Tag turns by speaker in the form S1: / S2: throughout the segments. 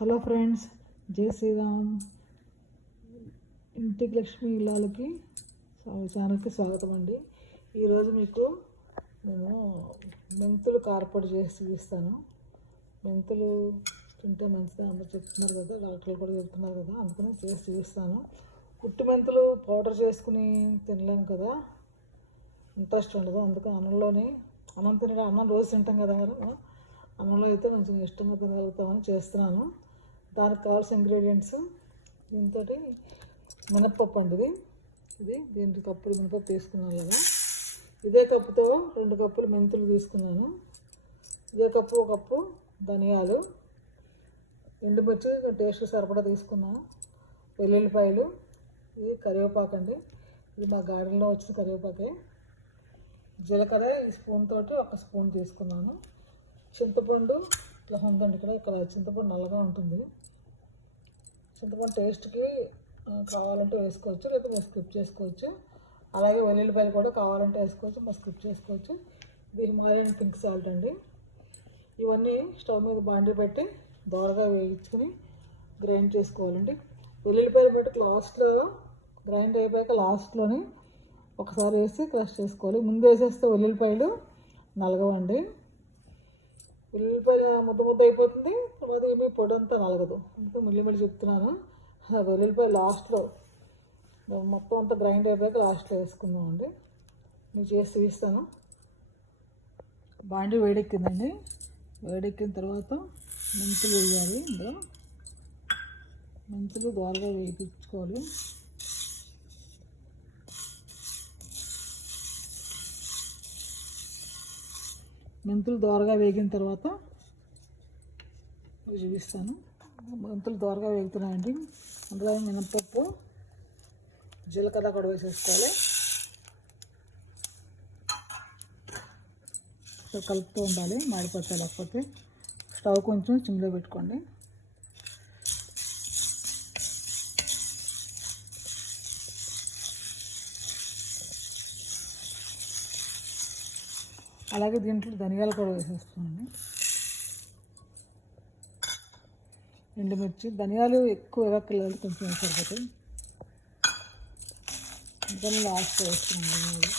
S1: Hello friends జై శ్రీరామ్. ఇంటికి లక్ష్మి ఇల్లాలకి ఛానల్కి స్వాగతం అండి. ఈరోజు మీకు నేను మెంతులు కార్పొడి చేసి చూపిస్తాను. మెంతులు తింటే మంచిది అందరూ చెప్తున్నారు కదా డాక్టర్లు కూడా చెప్తున్నారు కదా అందుకని చేసి చూపిస్తాను. కుట్టి మెంతులు పౌడర్ చేసుకుని తినలేము కదా ఇంట్రెస్ట్ ఉండదు. అందుకని అన్నంలోనే అన్నం తినగా అన్నం రోజు తింటాం కదా మనం. అన్నంలో అయితే కొంచెం ఇష్టంగా తినగలుగుతామని చేస్తున్నాను. దానికి కావాల్సిన ఇంగ్రీడియంట్స్ దీంతో మినప్పప్పు అండి ఇది. ఇది దీనికి కప్పులు మినపప్పు తీసుకున్నాను కదా. ఇదే కప్పుతో రెండు కప్పులు మెంతులు తీసుకున్నాను. ఇదే కప్పు ఒక కప్పు ధనియాలు ఎండుమిర్చి టేస్ట్ సరిపడా తీసుకున్నాను వెల్లుల్లిపాయలు ఇది కరివేపాకు అండి. ఇది మా గార్డెన్లో వచ్చిన కరివేపాకే. జీలకర్ర ఈ స్పూన్ తోటి ఒక స్పూన్ తీసుకున్నాను. చింతపండు ఇట్లా ఉందండి ఇక్కడ. ఇక్కడ చింతపండు నల్లగా ఉంటుంది. చింతపండు టేస్ట్కి కావాలంటే వేసుకోవచ్చు లేకపోతే మీరు స్కిప్ చేసుకోవచ్చు. అలాగే వెల్లుల్లిపాయలు కూడా కావాలంటే వేసుకోవచ్చు మీరు స్కిప్ చేసుకోవచ్చు. ఇది హిమాలయన్ పింక్ సాల్ట్ అండి. ఇవన్నీ స్టవ్ మీద బాండి పెట్టి దోరగా వేయించుకుని గ్రైండ్ చేసుకోవాలండి. వెల్లుల్లిపాయలు పెట్టి లాస్ట్లో గ్రైండ్ అయిపోయాక లాస్ట్లోని ఒకసారి వేసి క్రష్ చేసుకోవాలి. ముందు వేసేస్తే వెల్లుల్లిపాయలు నలగవండి. వెల్లుల్లిపాయలు ముద్ద ముద్ద అయిపోతుంది. తర్వాత ఏమీ పొడి అంతా నలగదు అందుకే మిల్లిమిల్లి చెప్తున్నాను. అది వెల్లుల్లిపాయ లాస్ట్లో మొత్తం అంతా గ్రైండ్ అయిపోయాక లాస్ట్లో వేసుకుందామండి నేను చేసి చూపిస్తాను. బాండి వేడెక్కిందండి. వేడెక్కిన తర్వాత మెంతులు వేయాలి ఇందులో. మెంతులు దోరగా వేయించుకోవాలి. మెంతులు దోరగా వేగిన తర్వాత చూపిస్తాను. మెంతులు దోరగా వేగుతున్నాయండి. అందులో మినపప్పు జీలకర్ర కూడా వేసేసుకోవాలి. కలుపుతూ ఉండాలి మాడిపోతే లేకపోతే. స్టవ్ కొంచెం చిమ్లో పెట్టుకోండి. అలాగే దీంట్లో ధనియాలు కూడా వేసేస్తున్నాను ఎండుమిర్చి ధనియాలు ఎక్కువ ఎగక్కలేదు కొంచెం సరిపోతుంది అందుకని లాస్ట్ వేస్తున్నాను ధనియాలు.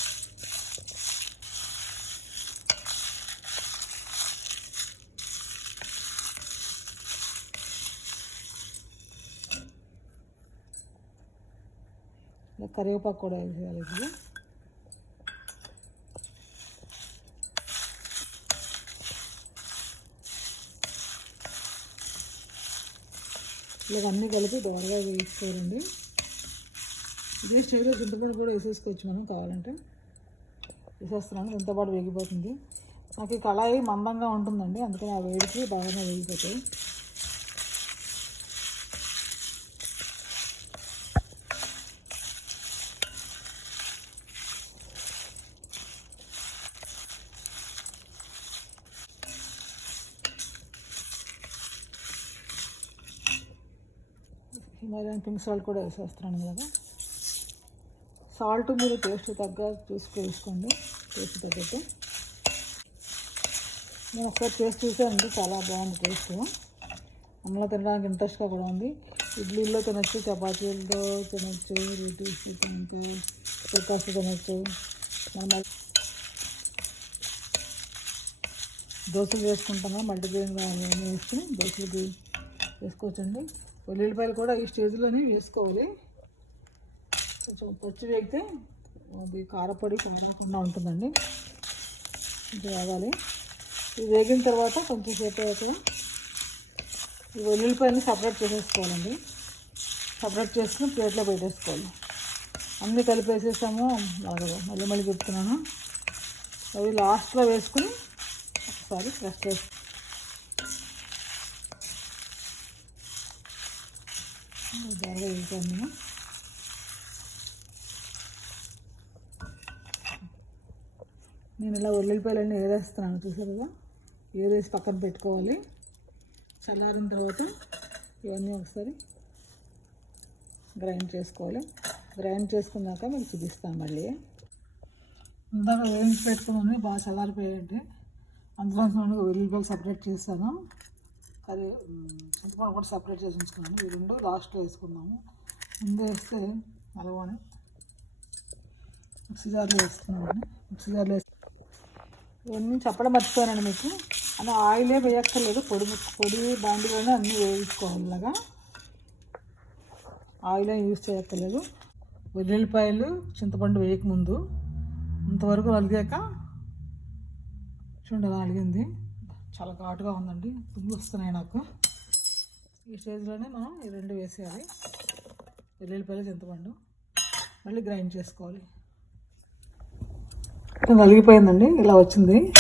S1: కరివేపాకు కూడా వేసేయాలి ఇది ఇవన్నీ కలిపి దోరగా వేసుకోవాలండి. ఇదే స్టైల్లో చింతపండు కూడా వేసేసుకోవచ్చు మనం కావాలంటే. వేసేస్తున్నాను ఇంతపాటు వేగిపోతుంది. నాకు ఈ కళాయి మందంగా ఉంటుందండి అందుకని ఆ వేడికి బాగానే వేగిపోతాయి. హిమాలయన్ పింక్ సాల్ట్ కూడా వేసేస్తున్నాను కదా. సాల్ట్ మీరు టేస్ట్ తగ్గ చూసుకు వేసుకోండి టేస్ట్ తగ్గట్టు. నేను ఒకసారి టేస్ట్ చూసానండి చాలా బాగుంది టేస్ట్. అన్నంలో తినడానికి ఇంట్రెస్ట్గా కూడా ఉంది. ఇడ్లీల్లో తినచ్చు చపాతీలతో తినచ్చు రోటీస్ తినచ్చు చపాతీ తినచ్చు. మనం దోశలు వేసుకుంటాము మల్టీగ్రెయిన్ అవన్నీ వేసుకుని దోశలకి వేసుకోవచ్చండి. వెల్లుల్లిపాయలు కూడా ఈ స్టేజ్లోనే వేసుకోవాలి. కొంచెం పచ్చి వేగితే అది కారపొడి కొనకుండా ఉంటుందండి. కొంచెం వేగాలి. ఇది వేగిన తర్వాత కొంచెం సేపు అయ్యాక ఈ వెల్లుల్లిపాయలని సపరేట్ చేసేసుకోవాలండి. సపరేట్ చేసుకుని ప్లేట్లో పెట్టేసుకోవాలి. అన్నీ కలిపి వేసేసాము అలాగే మళ్ళీ మళ్ళీ చెప్తున్నాను అవి లాస్ట్లో వేసుకుని ఒకసారి ప్రెస్ చేసి బాగా వేసాను నేను నేను ఇలా ఉల్లిపాయలన్నీ ఏరేస్తున్నాను చూసారుగా ఏరేసి పక్కన పెట్టుకోవాలి. చల్లారిన తర్వాత ఇవన్నీ ఒకసారి గ్రైండ్ చేసుకోవాలి. గ్రైండ్ చేసుకున్నాక మీకు చూపిస్తాను మళ్ళీ. ఇందాక వేయించి పెట్టుకున్నాను బాగా చల్లారిపోయాయంటే అందులో ఉల్లిపాయలు సపరేట్ చేస్తాను. అది చింతపండు కూడా సపరేట్ చేసి ఉంచుకున్నాను ఈ రెండు లాస్ట్లో వేసుకుందాము. ముందు వేస్తే అలాగని మిక్సీ జార్లో వేసుకున్నామండి మిక్సీ జార్లో వేసి ఇవన్నీ చెప్పడం మర్చిపోయానండి మీకు. అలా ఆయిలే వేయక్కర్లేదు. పొడి పొడి బాండిలోనే అన్నీ వేయించుకోవాలి ఇలాగా. ఆయిలే యూజ్ చేయక్కర్లేదు. వెల్లుల్లిపాయలు చింతపండు వేయకముందు. ఇంతవరకు అలిగాక చూడండి అలా చాలా ఘాటుగా ఉందండి. తుమ్ములు వస్తున్నాయి నాకు. ఈ స్టేజ్లోనే మనం ఈ రెండు వేసేయాలి. వెల్లుల్లిపాయలు చింతపండు. మళ్ళీ గ్రైండ్ చేసుకోవాలి. నలిగిపోయిందండి. ఇలా వచ్చింది.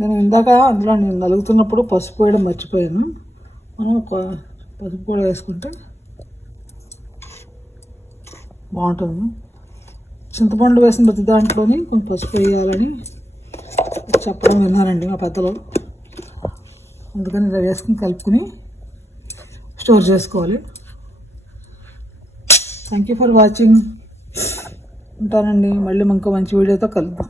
S1: నేను ఇందాక అందులో నేను నలుగుతున్నప్పుడు పసుపు వేయడం మర్చిపోయాను. మనం ఒక పసుపు కూడా వేసుకుంటే బాగుంటుంది. చింతపండు వేసిన ప్రతి దాంట్లోని కొంచెం పసుపు వేయాలని చెప్పడం విన్నానండి మా పెద్దలు. అందుకని ఇలా వేసుకుని కలుపుకుని స్టోర్ చేసుకోవాలి. థ్యాంక్ యూ ఫర్ వాచింగ్ ఉంటానండి. మళ్ళీ ఇంకో మంచి వీడియోతో కలుద్దాం.